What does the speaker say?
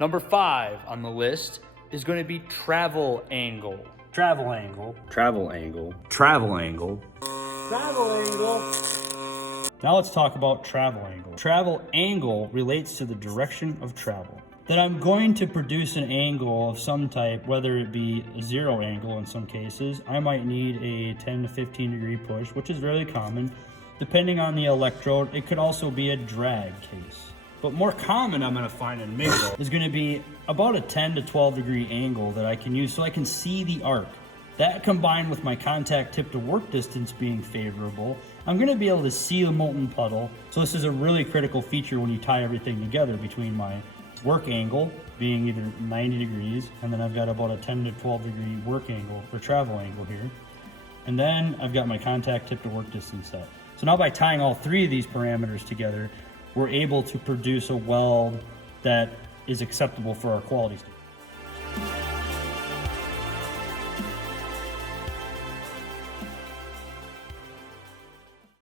Number 5 on the list is going to be travel angle. Travel angle. Travel angle. Travel angle. Travel angle. Now let's talk about travel angle. Travel angle relates to the direction of travel. That I'm going to produce an angle of some type, whether it be a 0 angle in some cases. I might need a 10 to 15 degree push, which is really common. Depending on the electrode, it could also be a drag case. But more common, I'm gonna find in MIG is gonna be about a 10 to 12 degree angle that I can use so I can see the arc. That combined with my contact tip to work distance being favorable, I'm gonna be able to see the molten puddle. So this is a really critical feature when you tie everything together between my work angle being either 90 degrees, and then I've got about a 10 to 12 degree work angle or travel angle here. And then I've got my contact tip to work distance set. So now by tying all 3 of these parameters together, we're able to produce a weld that is acceptable for our quality standards.